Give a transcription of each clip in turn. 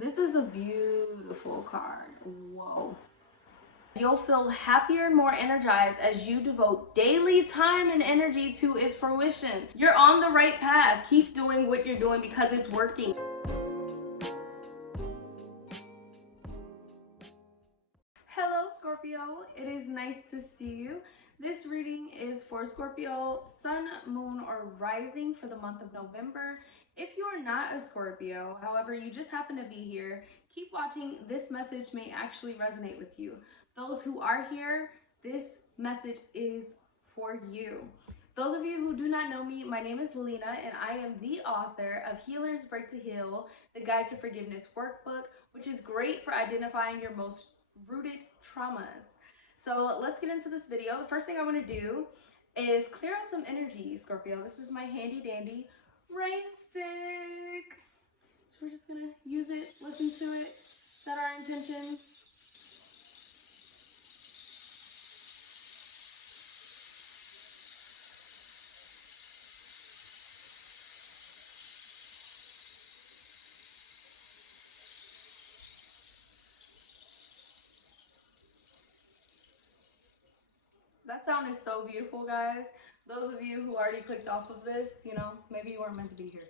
This is a beautiful card. Whoa. You'll feel happier and more energized as you devote daily time and energy to its fruition. You're on the right path. Keep doing what you're doing because it's working. Hello, Scorpio. It is nice to see you. This reading is for Scorpio, Sun, Moon, or Rising for the month of November. If you are not a Scorpio, however, you just happen to be here, keep watching. This message may actually resonate with you. Those who are here, this message is for you. Those of you who do not know me, my name is Lena, and I am the author of Healers Break to Heal, the Guide to Forgiveness Workbook, which is great for identifying your most rooted traumas. So let's get into this video. The first thing I want to do is clear out some energy, Scorpio. This is my handy dandy rain stick. So we're just gonna use it, listen to it, set our intentions. That sound is so beautiful, guys. Those of you who already clicked off of this, you know, maybe you weren't meant to be here.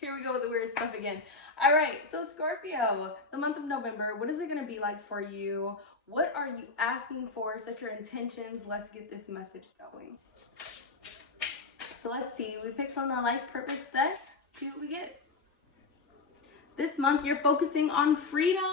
Here we go with the weird stuff again. All right, so Scorpio, the month of November, what is it going to be like for you? What are you asking for? Set your intentions. Let's get this message going. So let's see. We picked from the Life Purpose deck. See what we get. This month, you're focusing on freedom.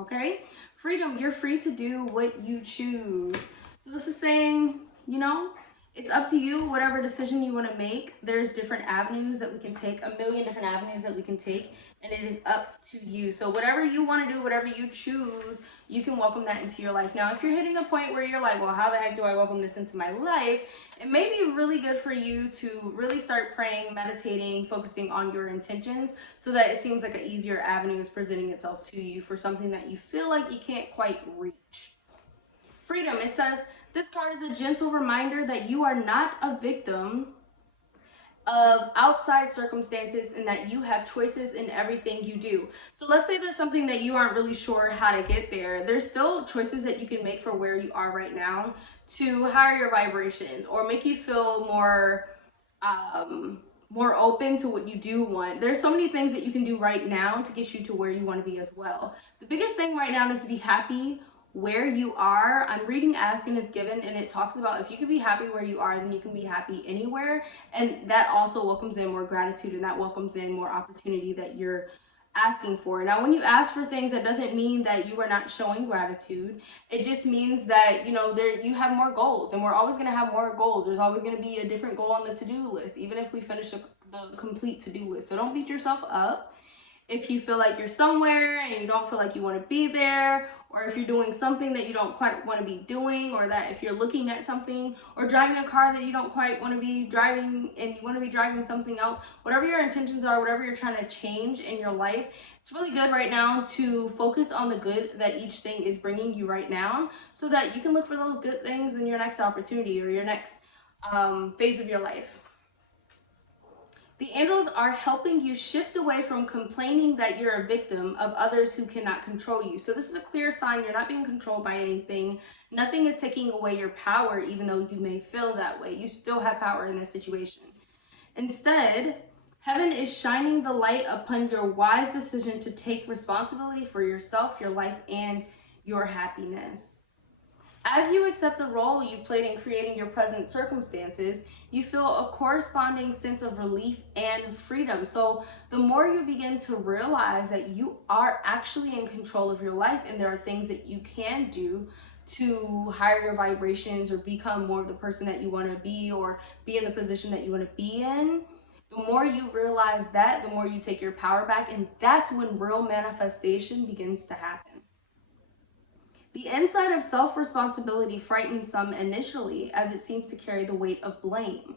Okay? Freedom. You're free to do what you choose. So this is saying, you know, it's up to you, whatever decision you want to make. There's different avenues that we can take, a million different avenues that we can take, and it is up to you. So whatever you want to do, whatever you choose, you can welcome that into your life. Now, if you're hitting a point where you're like, well, how the heck do I welcome this into my life? It may be really good for you to really start praying, meditating, focusing on your intentions so that it seems like an easier avenue is presenting itself to you for something that you feel like you can't quite reach. Freedom, it says, this card is a gentle reminder that you are not a victim of outside circumstances and that you have choices in everything you do. So let's say there's something that you aren't really sure how to get there. There's still choices that you can make for where you are right now to higher your vibrations or make you feel more open to what you do want. There's so many things that you can do right now to get you to where you want to be as well. The biggest thing right now is to be happy where you are. I'm reading Ask and It's Given, and it talks about if you can be happy where you are, then you can be happy anywhere. And that also welcomes in more gratitude, and that welcomes in more opportunity that you're asking for. Now, when you ask for things, that doesn't mean that you are not showing gratitude. It just means that, you know, you have more goals, and we're always going to have more goals. There's always going to be a different goal on the to-do list, even if we finish the complete to-do list. So don't beat yourself up if you feel like you're somewhere and you don't feel like you want to be there, or if you're doing something that you don't quite want to be doing, or that if you're looking at something or driving a car that you don't quite want to be driving and you want to be driving something else, whatever your intentions are, whatever you're trying to change in your life, it's really good right now to focus on the good that each thing is bringing you right now so that you can look for those good things in your next opportunity or your next phase of your life. The angels are helping you shift away from complaining that you're a victim of others who cannot control you. So this is a clear sign you're not being controlled by anything. Nothing is taking away your power, even though you may feel that way. You still have power in this situation. Instead, heaven is shining the light upon your wise decision to take responsibility for yourself, your life, and your happiness. As you accept the role you played in creating your present circumstances, you feel a corresponding sense of relief and freedom. So the more you begin to realize that you are actually in control of your life and there are things that you can do to higher your vibrations or become more of the person that you want to be or be in the position that you want to be in, the more you realize that, the more you take your power back, and that's when real manifestation begins to happen. The insight of self-responsibility frightens some initially, as it seems to carry the weight of blame.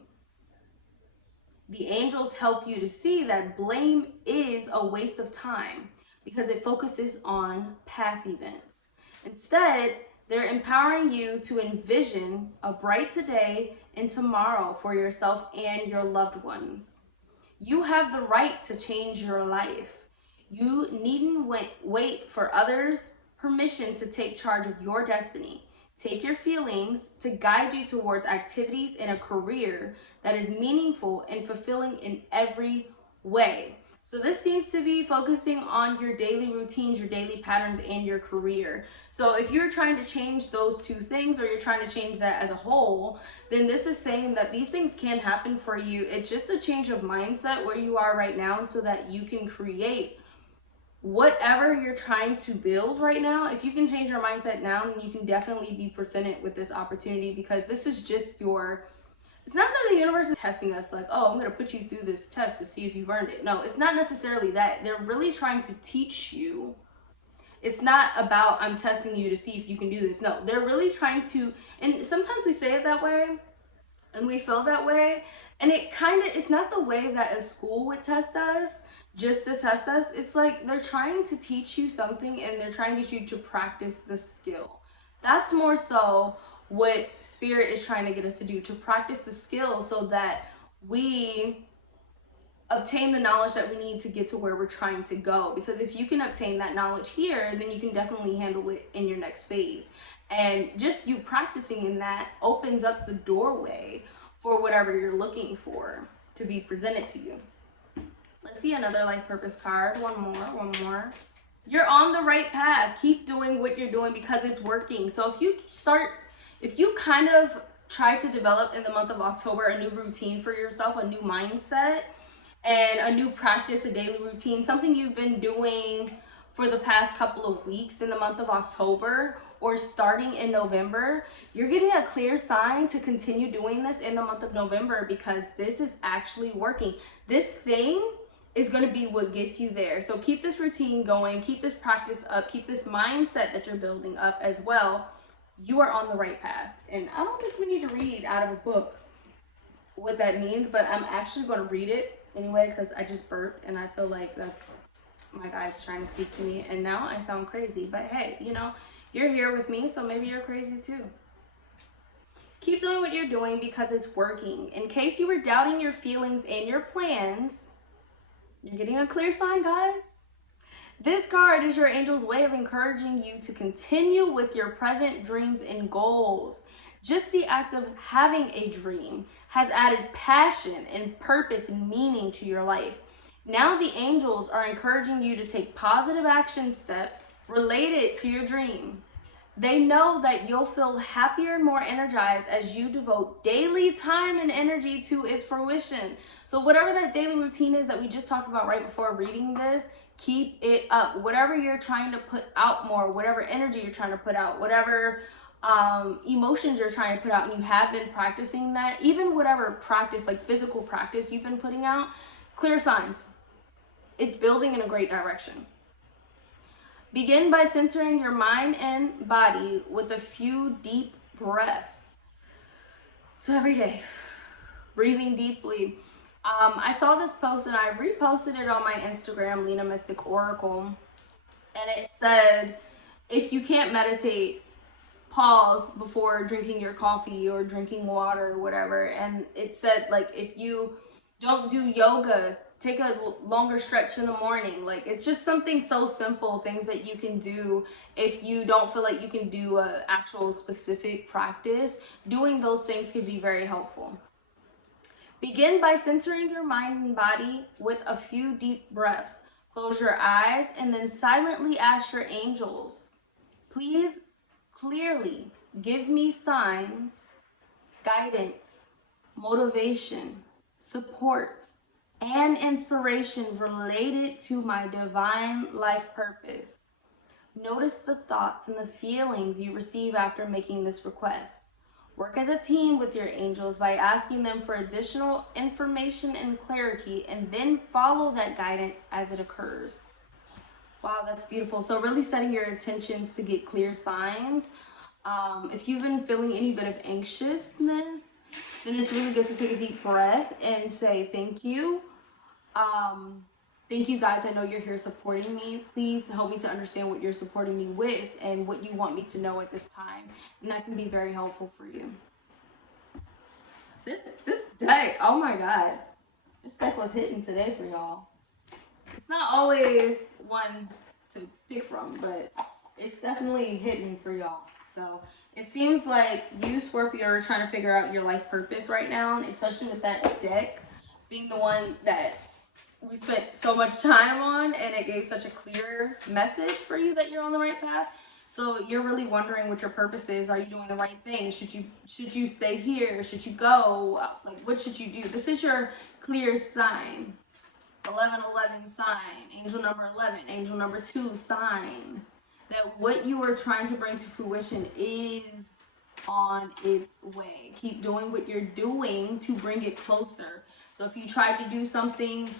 The angels help you to see that blame is a waste of time because it focuses on past events. Instead, they're empowering you to envision a bright today and tomorrow for yourself and your loved ones. You have the right to change your life. You needn't wait for others' permission to take charge of your destiny. Take your feelings to guide you towards activities in a career that is meaningful and fulfilling in every way. So this seems to be focusing on your daily routines, your daily patterns, and your career. So if you're trying to change those two things, or you're trying to change that as a whole, then this is saying that these things can happen for you. It's just a change of mindset where you are right now, so that you can create whatever you're trying to build right now. If you can change your mindset now, then you can definitely be presented with this opportunity, because this is just your, it's not that the universe is testing us like, oh, I'm going to put you through this test to see if you've earned it. No, it's not necessarily that. They're really trying to teach you. It's not about, I'm testing you to see if you can do this. No, they're really trying to, and sometimes we say it that way and we feel that way. And it's not the way that a school would test us, just to test us. It's like they're trying to teach you something, and they're trying to get you to practice the skill. That's more so what Spirit is trying to get us to do, to practice the skill, so that we obtain the knowledge that we need to get to where we're trying to go. Because if you can obtain that knowledge here, then you can definitely handle it in your next phase. And just you practicing in that opens up the doorway for whatever you're looking for to be presented to you. Let's see another life purpose card. One more. You're on the right path. Keep doing what you're doing because it's working. So if you kind of try to develop in the month of October a new routine for yourself, a new mindset, and a new practice, a daily routine, something you've been doing for the past couple of weeks in the month of October, or starting in November, you're getting a clear sign to continue doing this in the month of November, because this is actually working. This thing is going to be what gets you there. So keep this routine going, keep this practice up, keep this mindset that you're building up as well. You are on the right path. And I don't think we need to read out of a book what that means, but I'm actually going to read it anyway, because I just burped and I feel like that's my guys trying to speak to me, and now I sound crazy. But hey, you know, you're here with me, so maybe you're crazy too. Keep doing what you're doing because it's working. In case you were doubting your feelings and your plans, you're getting a clear sign, guys. This card is your angel's way of encouraging you to continue with your present dreams and goals. Just the act of having a dream has added passion and purpose and meaning to your life. Now the angels are encouraging you to take positive action steps related to your dream. They know that you'll feel happier and more energized as you devote daily time and energy to its fruition. So whatever that daily routine is that we just talked about right before reading this, keep it up. Whatever you're trying to put out more, whatever energy you're trying to put out, whatever emotions you're trying to put out, and you have been practicing that, even whatever practice, like physical practice you've been putting out, clear signs. It's building in a great direction. Begin by centering your mind and body with a few deep breaths. So every day, breathing deeply. I saw this post and I reposted it on my Instagram, Lena Mystic Oracle, and it said, if you can't meditate, pause before drinking your coffee or drinking water or whatever. And it said, like, if you don't do yoga, take a longer stretch in the morning. Like, it's just something so simple, things that you can do if you don't feel like you can do an actual specific practice. Doing those things could be very helpful. Begin by centering your mind and body with a few deep breaths. Close your eyes and then silently ask your angels, please clearly give me signs, guidance, motivation, support, and inspiration related to my divine life purpose. Notice the thoughts and the feelings you receive after making this request. Work as a team with your angels by asking them for additional information and clarity, and then follow that guidance as it occurs. Wow, that's beautiful. So really setting your intentions to get clear signs. If you've been feeling any bit of anxiousness, then it's really good to take a deep breath and say thank you. Thank you, guys. I know you're here supporting me. Please help me to understand what you're supporting me with and what you want me to know at this time. And that can be very helpful for you. This deck, oh my God. This deck was hitting today for y'all. It's not always one to pick from, but it's definitely hitting for y'all. So it seems like you, Scorpio, are trying to figure out your life purpose right now, especially with that deck being the one that we spent so much time on, and it gave such a clear message for you that you're on the right path. So you're really wondering what your purpose is. Are you doing the right thing? Should you stay here? Should you go? Like, what should you do? This is your clear sign. 1111 sign, angel number 11, angel number 2 sign, that what you are trying to bring to fruition is on its way. Keep doing what you're doing to bring it closer. So if you try to do something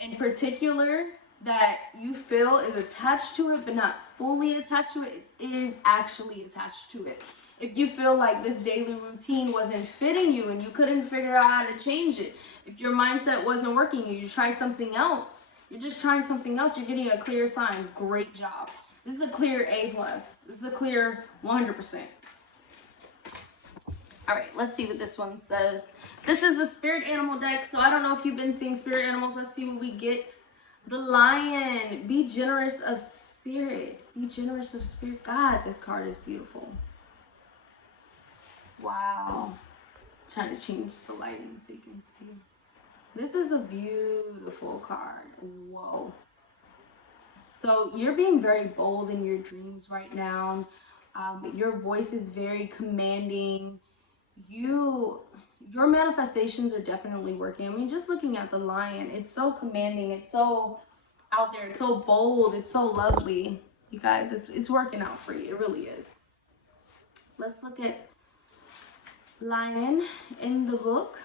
in particular that you feel is attached to it but not fully attached to it, it is actually attached to it. If you feel like this daily routine wasn't fitting you and you couldn't figure out how to change it, if your mindset wasn't working, you try something else. You're just trying something else. You're getting a clear sign. Great job. This is a clear A+. This is a clear 100%. All right, let's see what this one says. This is a spirit animal deck, so I don't know if you've been seeing spirit animals. Let's see what we get. The lion. Be generous of spirit. Be generous of spirit. God, this card is beautiful. Wow. I'm trying to change the lighting so you can see. This is a beautiful card. Whoa. So you're being very bold in your dreams right now. Your voice is very commanding. Your manifestations are definitely working. I mean, just looking at the lion, it's so commanding. It's so out there. It's so bold. It's so lovely. You guys, it's working out for you. It really is. Let's look at lion in the book.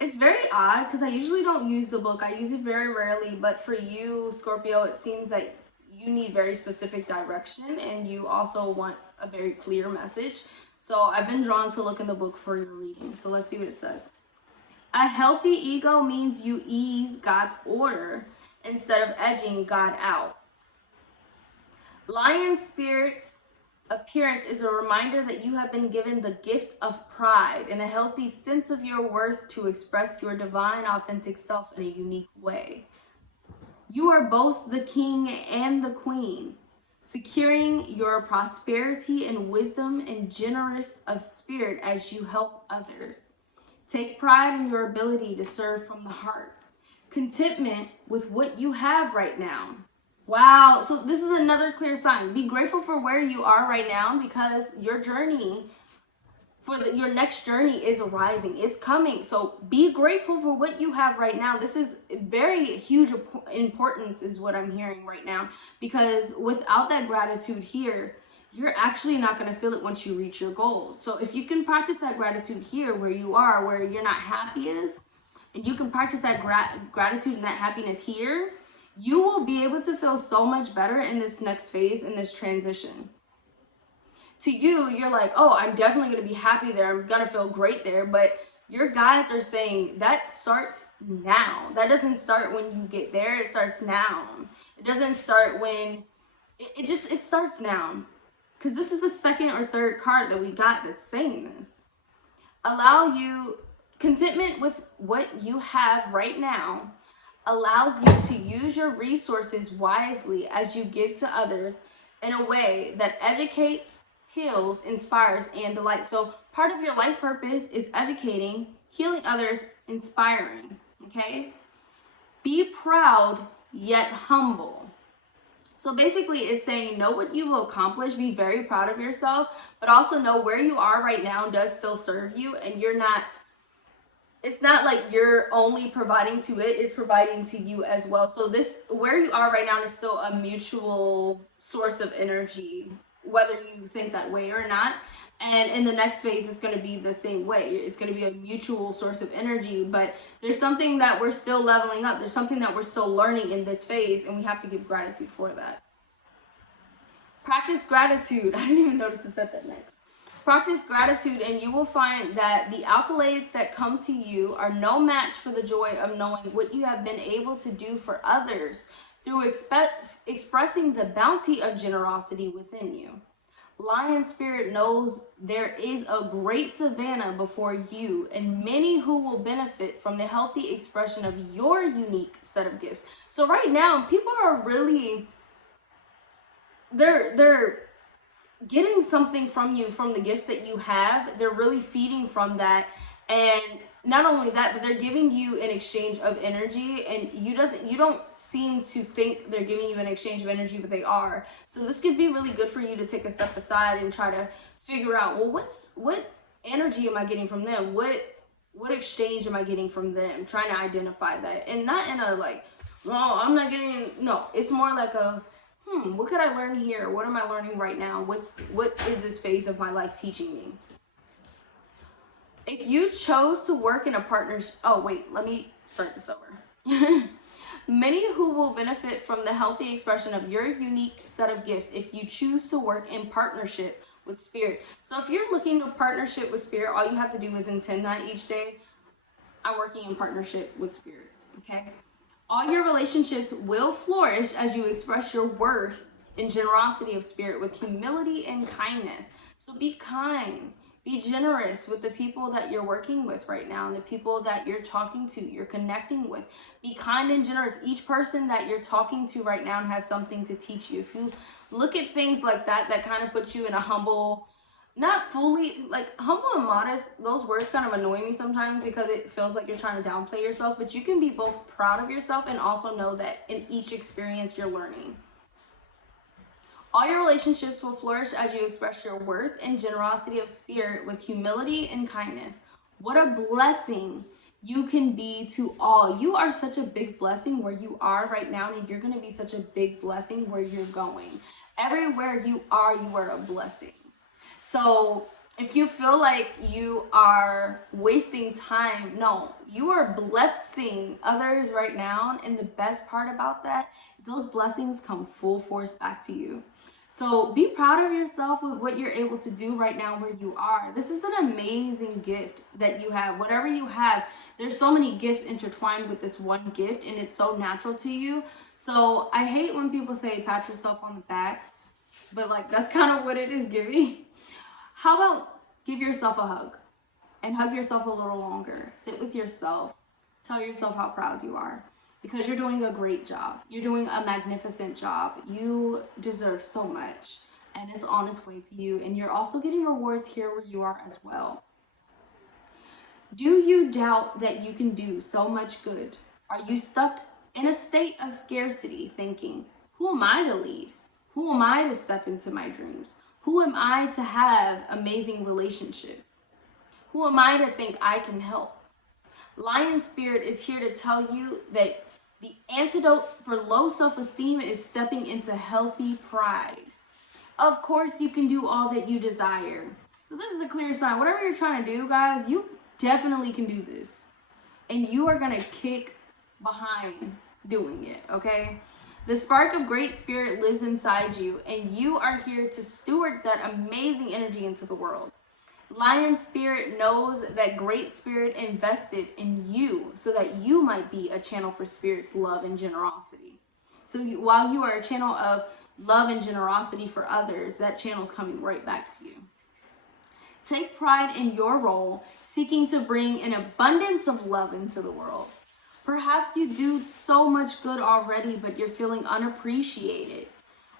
It's very odd because I usually don't use the book. I use it very rarely, but for you, Scorpio, it seems like you need very specific direction and you also want a very clear message. So I've been drawn to look in the book for your reading. So let's see what it says. A healthy ego means you ease God's order instead of edging God out. Lion spirit's appearance is a reminder that you have been given the gift of pride and a healthy sense of your worth to express your divine, authentic self in a unique way. You are both the king and the queen, securing your prosperity and wisdom and generous of spirit as you help others. Take pride in your ability to serve from the heart. Contentment with what you have right now. Wow, so this is another clear sign. Be grateful for where you are right now because your journey, your next journey is rising. It's coming. So be grateful for what you have right now. This is very huge importance is what I'm hearing right now, because without that gratitude here, you're actually not going to feel it once you reach your goals. So if you can practice that gratitude here where you are, where you're not happiest, and you can practice that gratitude and that happiness here, you will be able to feel so much better in this next phase, in this transition. To you, you're like, oh, I'm definitely going to be happy there. I'm going to feel great there. But your guides are saying that starts now. That doesn't start when you get there. It starts now. It doesn't start when, it starts now. Because this is the second or third card that we got that's saying this. Allow you, contentment with what you have right now allows you to use your resources wisely as you give to others in a way that educates, heals, inspires, and delights. So part of your life purpose is educating, healing others, inspiring, okay? Be proud yet humble. So basically it's saying know what you've accomplished, be very proud of yourself, but also know where you are right now does still serve you, and you're not, it's not like you're only providing to it, it's providing to you as well. So this, where you are right now is still a mutual source of energy, whether you think that way or not. And in the next phase, it's going to be the same way. It's going to be a mutual source of energy, but there's something that we're still leveling up. There's something that we're still learning in this phase, and we have to give gratitude for that. Practice gratitude. I didn't even notice to set that next. Practice gratitude, and you will find that the accolades that come to you are no match for the joy of knowing what you have been able to do for others through expressing the bounty of generosity within you. Lion Spirit knows there is a great savannah before you and many who will benefit from the healthy expression of your unique set of gifts. So right now, people are really, they're getting something from you, from the gifts that you have. They're really feeding from that. And not only that, but they're giving you an exchange of energy, and you don't seem to think they're giving you an exchange of energy, but they are. So this could be really good for you to take a step aside and try to figure out, well, what energy am I getting from them? What exchange am I getting from them? Trying to identify that, and not in a like, well, I'm not getting, no, it's more like a, what could I learn here? What am I learning right now? What is this phase of my life teaching me? If you chose to work in a partnership, oh wait, let me start this over. Many who will benefit from the healthy expression of your unique set of gifts if you choose to work in partnership with Spirit. So if you're looking to partnership with Spirit, all you have to do is intend that each day. I'm working in partnership with Spirit, okay? All your relationships will flourish as you express your worth and generosity of Spirit with humility and kindness. So be kind. Be generous with the people that you're working with right now, and the people that you're talking to, you're connecting with. Be kind and generous. Each person that you're talking to right now has something to teach you. If you look at things like that, that kind of puts you in a humble, not fully, like humble and modest, those words kind of annoy me sometimes because it feels like you're trying to downplay yourself, but you can be both proud of yourself and also know that in each experience you're learning. All your relationships will flourish as you express your worth and generosity of Spirit with humility and kindness. What a blessing you can be to all. You are such a big blessing where you are right now, and you're going to be such a big blessing where you're going. Everywhere you are a blessing. So if you feel like you are wasting time, no, you are blessing others right now. And the best part about that is those blessings come full force back to you. So be proud of yourself with what you're able to do right now where you are. This is an amazing gift that you have. Whatever you have, there's so many gifts intertwined with this one gift, and it's so natural to you. So I hate when people say pat yourself on the back, but like that's kind of what it is giving. How about give yourself a hug and hug yourself a little longer. Sit with yourself. Tell yourself how proud you are. Because you're doing a great job. You're doing a magnificent job. You deserve so much, and it's on its way to you. And you're also getting rewards here where you are as well. Do you doubt that you can do so much good? Are you stuck in a state of scarcity thinking, who am I to lead? Who am I to step into my dreams? Who am I to have amazing relationships? Who am I to think I can help? Lion Spirit is here to tell you that the antidote for low self-esteem is stepping into healthy pride. Of course, you can do all that you desire. So this is a clear sign. Whatever you're trying to do, guys, you definitely can do this. And you are going to kick behind doing it, okay? The spark of great spirit lives inside you, and you are here to steward that amazing energy into the world. Lion Spirit knows that great spirit invested in you so that you might be a channel for Spirit's love and generosity. So while you are a channel of love and generosity for others, that channel is coming right back to you. Take pride in your role, seeking to bring an abundance of love into the world. Perhaps you do so much good already, but you're feeling unappreciated,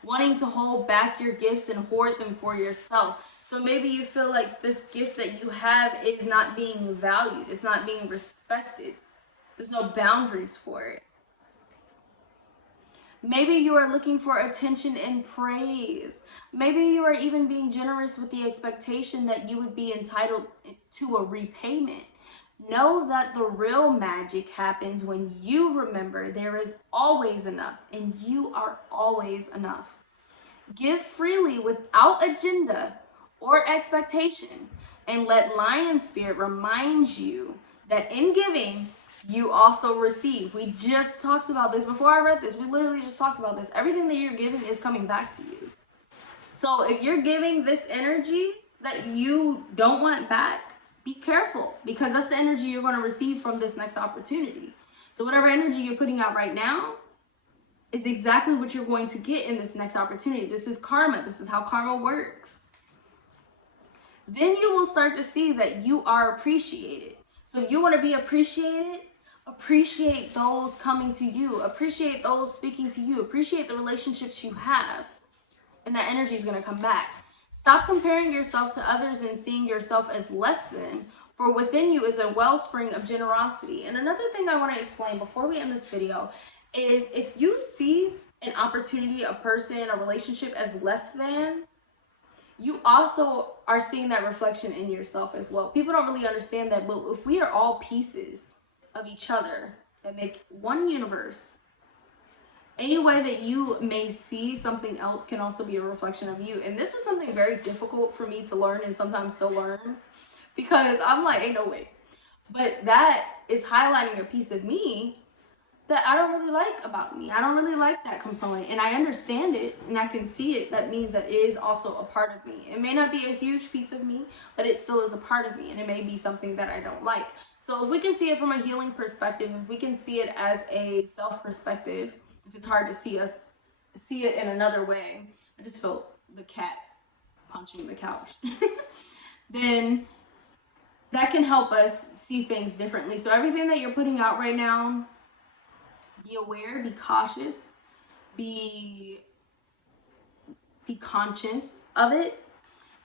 wanting to hold back your gifts and hoard them for yourself. So maybe you feel like this gift that you have is not being valued. It's not being respected. There's no boundaries for it. Maybe you are looking for attention and praise. Maybe you are even being generous with the expectation that you would be entitled to a repayment. Know that the real magic happens when you remember there is always enough, and you are always enough. Give freely without agenda or expectation, and let Lion Spirit remind you that in giving, you also receive. We just talked about this before I read this. We literally just talked about this. Everything that you're giving is coming back to you. So if you're giving this energy that you don't want back, be careful, because that's the energy you're going to receive from this next opportunity. So whatever energy you're putting out right now is exactly what you're going to get in this next opportunity. This is karma. This is how karma works. then you will start to see that you are appreciated. So if you want to be appreciated, appreciate those coming to you, appreciate those speaking to you, appreciate the relationships you have, and that energy is going to come back. Stop comparing yourself to others and seeing yourself as less than, for within you is a wellspring of generosity. And another thing I want to explain before we end this video is, if you see an opportunity, a person, a relationship as less than, you also are seeing that reflection in yourself as well. People don't really understand that, but if we are all pieces of each other that make one universe, any way that you may see something else can also be a reflection of you. And this is something very difficult for me to learn, and sometimes still learn, because I'm like, ain't no way. But that is highlighting a piece of me that I don't really like about me. I don't really like that component, and I understand it and I can see it. That means that it is also a part of me. It may not be a huge piece of me, but it still is a part of me, and it may be something that I don't like. So if we can see it from a healing perspective, if we can see it as a self perspective, if it's hard to see it in another way, I just felt the cat punching the couch, then that can help us see things differently. So everything that you're putting out right now, be aware, be cautious, be conscious of it,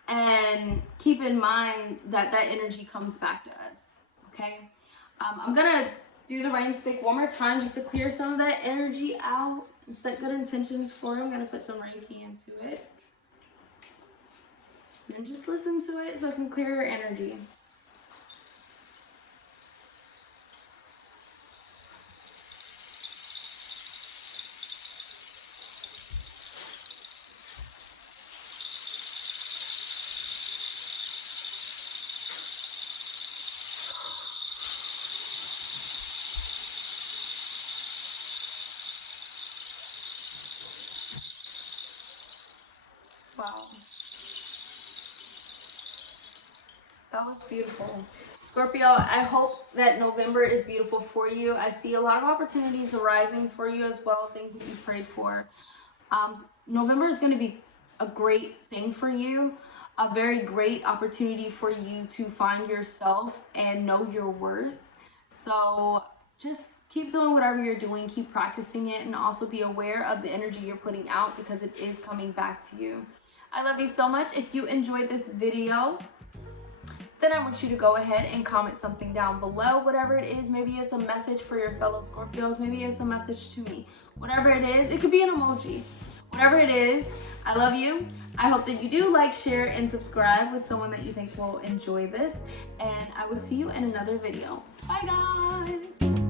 and keep in mind that that energy comes back to us, okay? I'm gonna do the rain stick one more time just to clear some of that energy out and set good intentions for it. I'm gonna put some Reiki into it. And just listen to it so it can clear your energy. Wow. That was beautiful. Scorpio, I hope that November is beautiful for you. I see a lot of opportunities arising for you as well, things that you prayed for. November is going to be a great thing for you, a very great opportunity for you to find yourself and know your worth. So just keep doing whatever you're doing, keep practicing it, and also be aware of the energy you're putting out, because it is coming back to you. I love you so much. If you enjoyed this video, then I want you to go ahead and comment something down below, whatever it is. Maybe it's a message for your fellow Scorpios, maybe it's a message to me. Whatever it is, it could be an emoji. Whatever it is, I love you. I hope that you do like, share, and subscribe with someone that you think will enjoy this, and I will see you in another video. Bye guys!